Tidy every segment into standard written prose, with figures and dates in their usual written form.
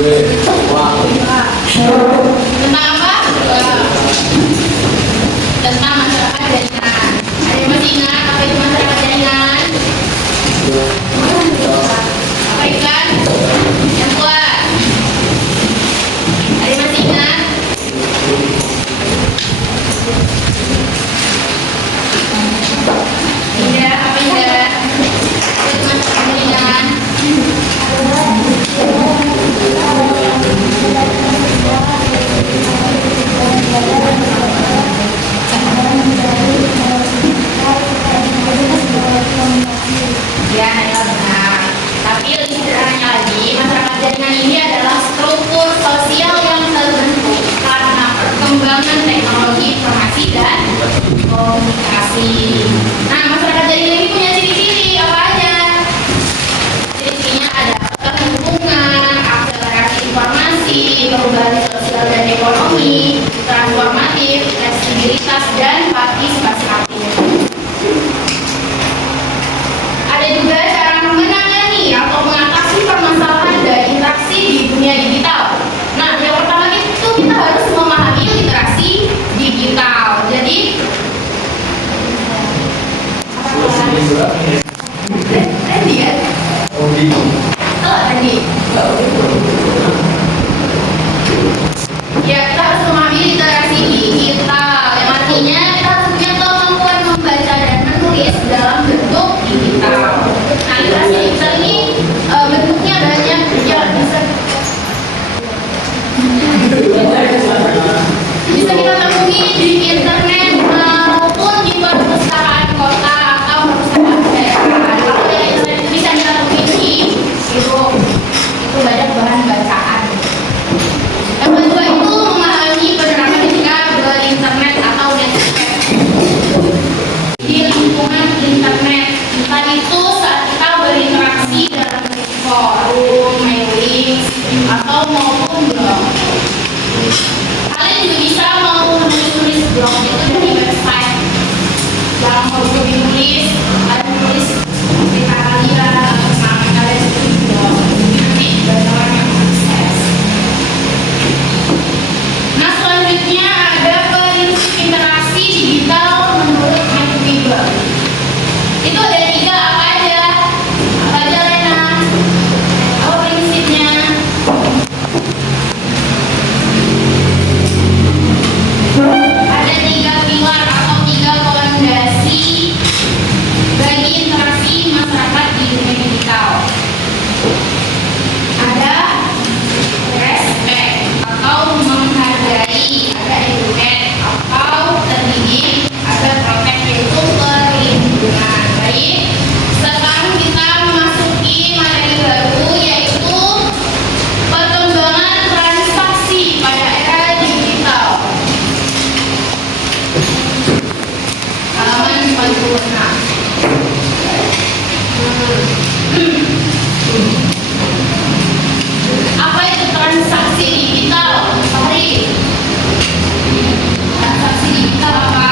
Tentang apa? Tentang masyarakat jaringan. Ada yang masih ingat apa itu masyarakat jaringan? Apa itu kan? Yang kuat. Ada yang masih ingat? Indah, apa indah? Apa itu masyarakat jaringan? Ya, benar. Tapi lebih sederhananya lagi, masyarakat jaringan ini adalah struktur sosial yang terbentuk karena perkembangan teknologi informasi dan komunikasi. Nah, masyarakat jaringan ini punya ciri-ciri apa aja? Ciri-cirinya ada keterhubungan, akselerasi informasi, perubahan sosial dan ekonomi, transformatif, fleksibilitas, dan partisipasi aktif. Ada juga cara menangani atau mengatasi permasalahan dan interaksi di dunia digital. Nah, yang pertama itu kita harus memahami literasi digital. Jadi, Randy kan? Randy. Ya, kita harus memahami literasi digital. Yang artinya kita harus punya kemampuan membaca dan menulis dalam bentuk digital. Nah, literasi digital ini bentuknya banyak. Bisa kita temui di internet maupun di perpustakaan kota atau perpustakaan daerah. Kalau yang internet itu bisa kita temui di itu banyak bahan bacaan. Yang kedua itu memahami penerapan ketika berinternet atau network di lingkungan internet. Entah itu saat kita berinteraksi dalam forum, mailing, atau maupun blog. Kalian juga bisa mau nulis blog itu dari website yang mau ditulis, kalian tulis cerita kalian, nama kalian itu di blog. Nanti banyak orang yang akses. Nah, selanjutnya ada prinsip interaksi digital menurut Weber. Itu ada 3 apa aja? Apa aja, Lena? Apa prinsipnya? Ada 3 pilar atau 3 fondasi bagi interaksi masyarakat di dunia digital. Ada respect atau menghargai, ada educate atau terdidik, ada protect yaitu perlindungan. Baik, sekarang kita memasuki materi baru yaitu perkembangan transaksi pada era digital. Halaman 46. Apa itu transaksi digital? Sorry. Transaksi digital apa?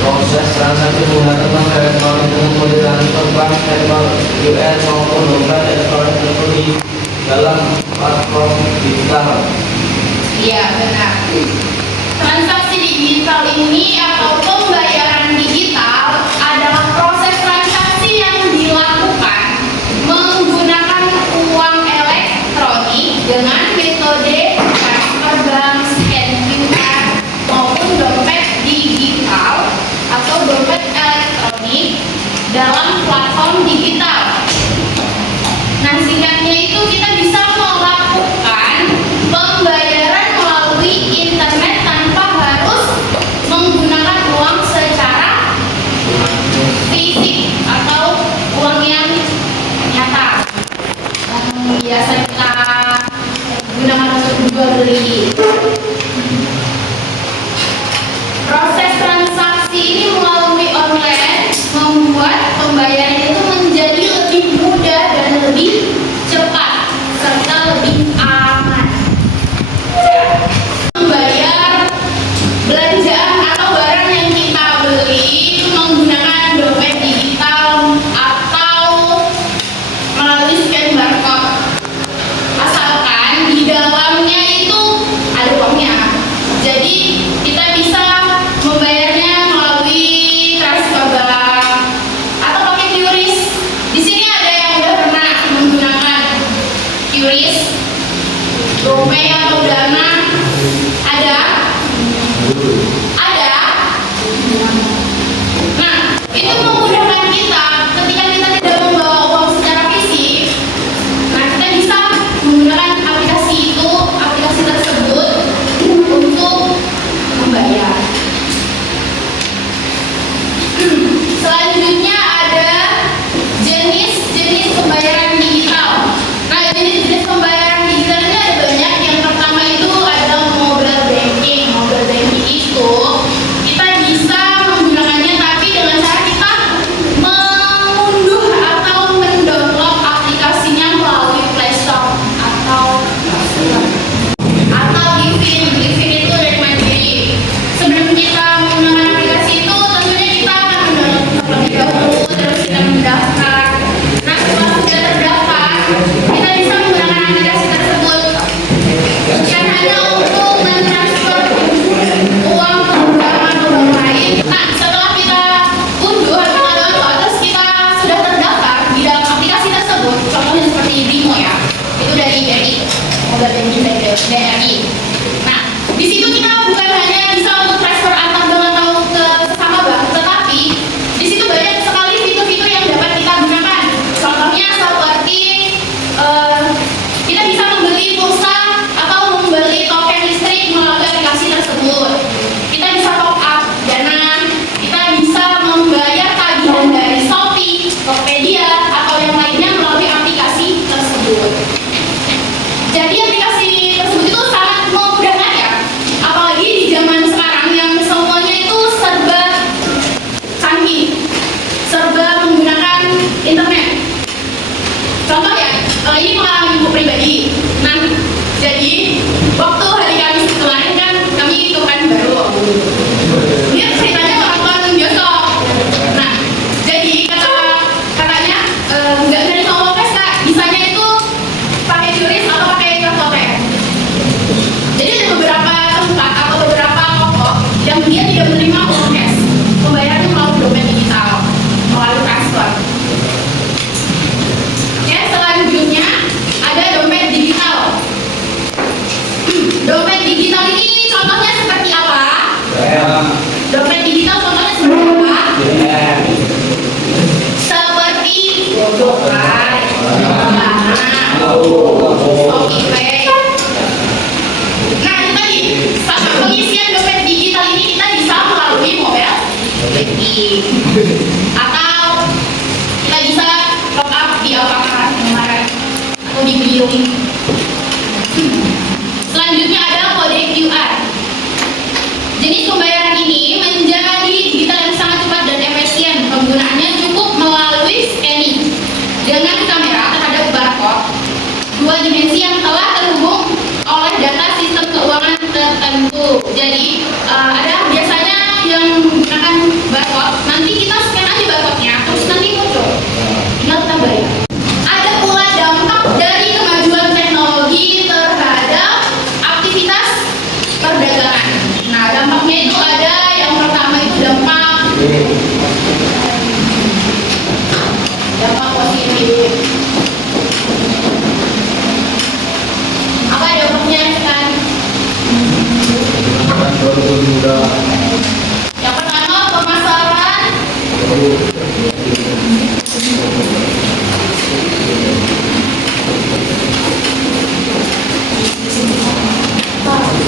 Proses transaksi menggunakan elektronik dengan model bank elektronik US maupun dompet elektronik terpenuhi dalam platform digital. Iya, benar. Transaksi digital ini atau pembayaran digital adalah proses transaksi yang dilakukan menggunakan uang elektronik dengan metode transfer bank, scan QR, maupun dompet digital atau dompet elektronik dalam platform digital. Nah, singkatnya itu kita bisa melakukan pembayaran melalui internet tanpa harus menggunakan uang secara fisik atau uang yang nyata yang biasa kita gunakan untuk jual beli. Proses transaksi ini melalui online membuat pembayaran itu menjadi lebih mudah dan lebih cepat serta lebih aman. Membayar belanjaan atau barang yang kita beli itu menggunakan dompet digital atau melalui scan barcode. Kris, GoPay atau Dana, ada? Ada? Nah, itu memudahkan kita ketika kita tidak membawa uang secara fisik. Nah, kita bisa menggunakan aplikasi tersebut untuk membayar. Selanjutnya ada jenis-jenis pembayaran digital. Nah, jenis-jenis pembayaran digital ini ada banyak. Yang pertama itu adalah mobile banking. Mobile banking itu kita bisa menggunakannya tapi dengan cara kita mengunduh atau mendownload aplikasinya melalui Play Store atau Livin itu dari Mandiri. Sebelum kita menggunakan aplikasi itu, tentunya kita akan mendownload terlebih dahulu, terus kita mendaftar. Nah, setelah sudah terdaftar, kita bisa menggunakan aplikasi tersebut. Bukan hanya untuk mentransfer uang ke bank atau bank lain. Nah, setelah kita unduh atau download, terus kita sudah terdaftar di dalam aplikasi tersebut. Contohnya seperti Brimo ya, itu dari BRI, mobile banking dari BRI. Nah, di situ kita bukan hanya bisa untuk transfer antar bank atau ke sesama bank, tetapi di situ banyak sekali fitur-fitur yang dapat kita gunakan. Contohnya seperti kita bisa membeli pulsa atau membeli token listrik melalui aplikasi tersebut. Kita bisa top up Dana, kita bisa membayar tagihan dari Shopee, Tokopedia atau yang lainnya melalui aplikasi tersebut. Jadi aplikasi tersebut itu sangat memudahkan ya, apalagi di zaman sekarang yang semuanya itu serba canggih, serba menggunakan internet. Contoh ya, ini pengalaman ibu pribadi. Nah, jadi waktu hari Kamis kemarin kan kami itu kan baru. Ini ceritanya orang besok. Nah, jadi katanya nggak dari ngomong tes kak, bisanya itu pakai QRIS atau pakai kartu ATM. Jadi ada beberapa tempat atau beberapa toko yang dia tidak menerima uang cash, pembayarannya melalui dompet digital, melalui transfer. Ya, selanjutnya ada dompet digital. Dompet digital ini contohnya seperti apa? Dompet digital contohnya seperti apa? Seperti GoPay, Shopee. Nah, itu tadi saat pengisian dompet digital ini kita bisa melalui mobile banking atau kita bisa top up di Alfamart kemarin atau di Blink. Selanjutnya ada kode QR. Jenis pembayaran ini menjadi digital yang sangat cepat dan efisien. Penggunaannya cukup melalui scanning dengan kamera terhadap barcode dua dimensi yang telah terhubung oleh data sistem keuangan tertentu. Jadi ada biasanya yang menggunakan barcode, nanti kita scan aja barcode-nya, terus nanti muncul, tinggal kita bayar. Ada pula dampak dari kemajuan teknologi terhadap aktivitas perdagangan. Nah, dampaknya itu ada yang pertama itu dampak positif. Apa dampaknya kan? Yang pertama pemasaran.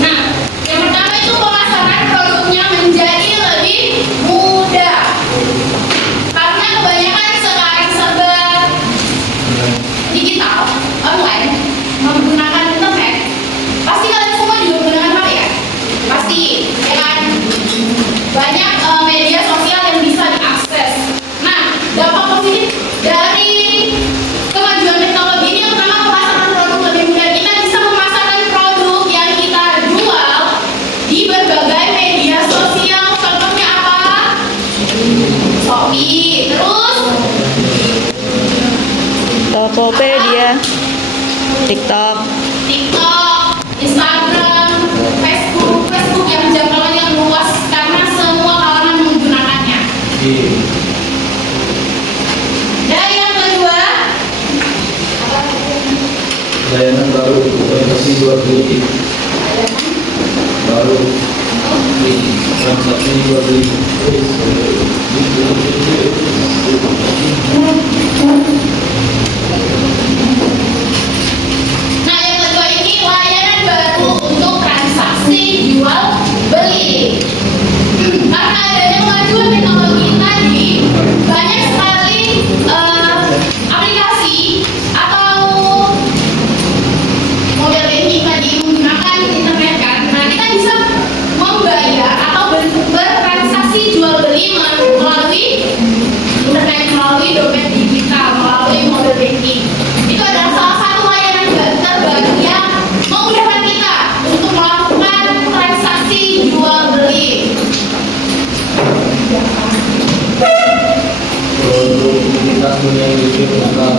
Nah, yang pertama itu pemasaran produknya menjadi lebih mudah. Karena kebanyakan sekarang serba digital, online, menggunakan internet. Pasti kalian semua juga menggunakan HP ya? Pasti, ya kan? Banyak media sosial yang bisa diakses. Nah, dampak positif dari kemajuan teknologi ini yang pertama pemasaran produk lebih mudah. Kita bisa memasarkan produk yang kita jual di berbagai media sosial. Contohnya apa? Shopee, terus Tokopedia, TikTok, Instagram, Facebook yang jangkauannya luas karena semua kalangan menggunakannya. Dan yang kedua, layanan baru transaksi jual beli baru transaksi jual beli. Nah, yang kedua ini layanan baru untuk transaksi jual beli. Karena adanya kemajuan teknologi tadi, banyak sekali aplikasi atau model banking tadi menggunakan internet kan. Nah, kita bisa membayar atau bertransaksi jual beli melalui internet, melalui dompet digital, melalui mobile banking. Itu adalah salah satu layanan terbaru yang memudahkan kita untuk melakukan transaksi jual beli. Produktivitas dunia industri lokal.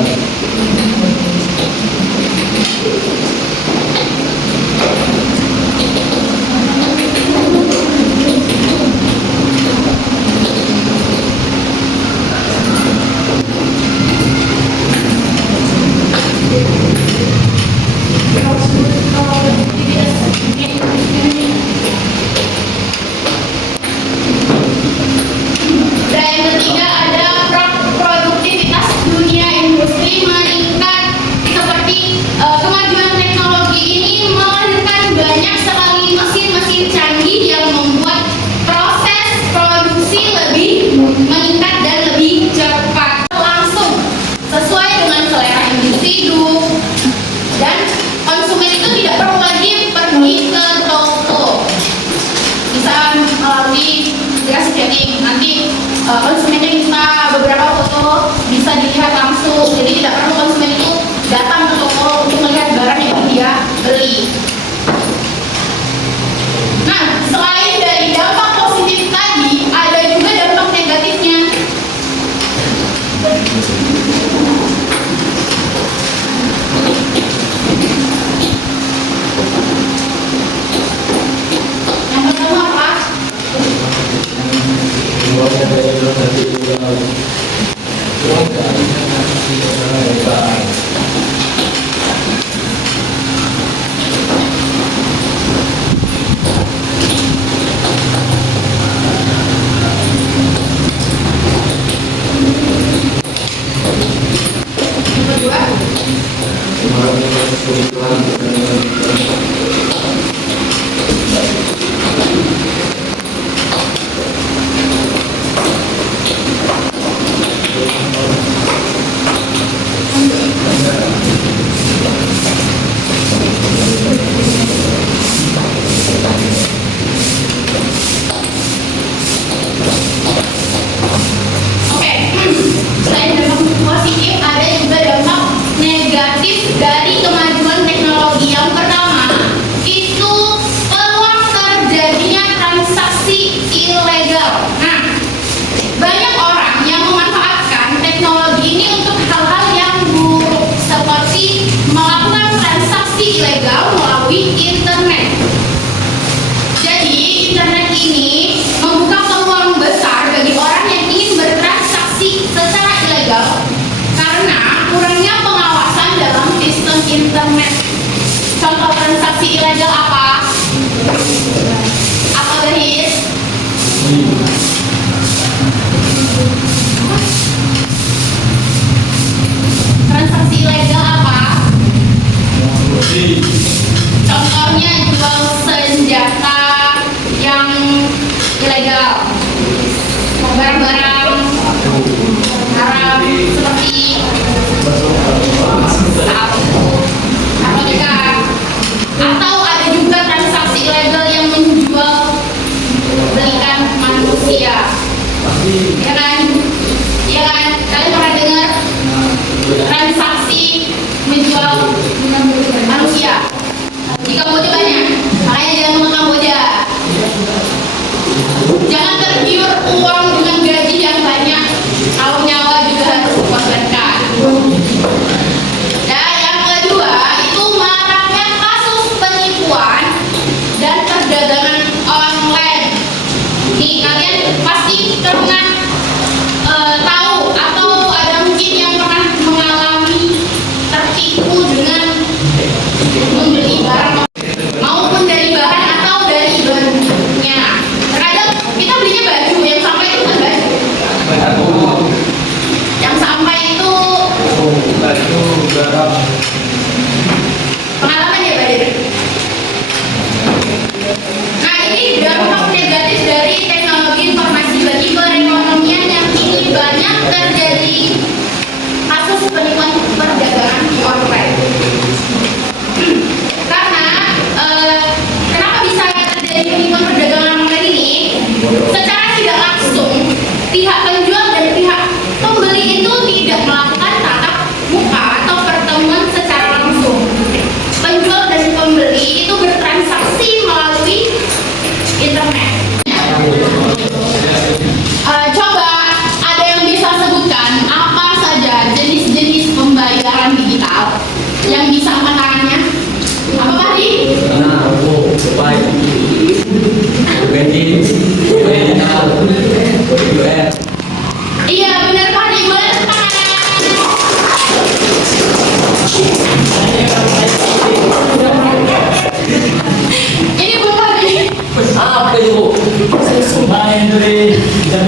Dan yang ketiga ada produktivitas dunia industri meningkat, seperti kemajuan teknologi ini melahirkan banyak sekali mesin-mesin canggih yang membuat proses produksi lebih meningkat dan lebih cepat, langsung sesuai dengan selera individu, dan konsumen itu tidak perlu lagi pergi ke toko. Bisa melalui aplikasi chatting, nanti konsumennya minta beberapa foto bisa dilihat langsung, jadi tidak perlu konsumen itu datang ke toko untuk melihat barang yang dia beli. Nah, selain dari dampak positif tadi, ada juga dampak negatifnya. Yang pertama apa? Semuanya dari transaksi jual Yang kedua, mengurangi proses kebutuhan oke. Selain dampak positif, ada juga dampak negatif dari kemajuan teknologi. Yang pertama, itu peluang terjadinya transaksi ilegal. Nah, banyak orang yang memanfaatkan teknologi ini untuk hal-hal yang buruk, seperti melakukan transaksi ilegal melalui internet. Jadi, internet ini membuka peluang besar bagi orang yang ingin bertransaksi secara ilegal karena kurangnya pengawasan dalam sistem internet. Contoh transaksi ilegal apa? Apa guys? Transaksi ilegal apa? Contohnya jual senjata yang ilegal, barang-barang haram seperti sabu, narkotika, atau ada juga transaksi ilegal yang menjual belikan manusia, ya kan? Ya kan? Kalian pernah dengar transaksi menjual manusia? Di Kamboja banyak, makanya jangan ke Kamboja. Jangan tergiur uang dengan gaji yang banyak, kalau nyawa juga harus dikorbankan. Dan yang kedua, itu maraknya kasus penipuan dan perdagangan online. Nih, kalian pasti pernah tahu atau ada mungkin yang pernah mengalami tertipu dengan garap. Pengalaman ya, Pak Dir? Nah, ini dampak negatif dari teknologi informasi bagi perekonomian yang kini banyak terjadi kasus penipuan perdagangan online. Karena kenapa bisa terjadi penipuan perdagangan online ini? Secara tidak langsung, pihak penjual dan pihak pembeli itu tidak melakukan tatap muka atau pertemuan secara langsung. Penjual dan pembeli itu bertransaksi melalui internet. Coba ada yang bisa sebutkan apa saja jenis-jenis pembayaran digital yang bisa menahannya? Apa Pak Di? Nah, baik. Bensin, digital, UR. Iya benar Pak Di, boleh tepuk tangan. Ini Bu Pak Di. Apa itu? Main dari jam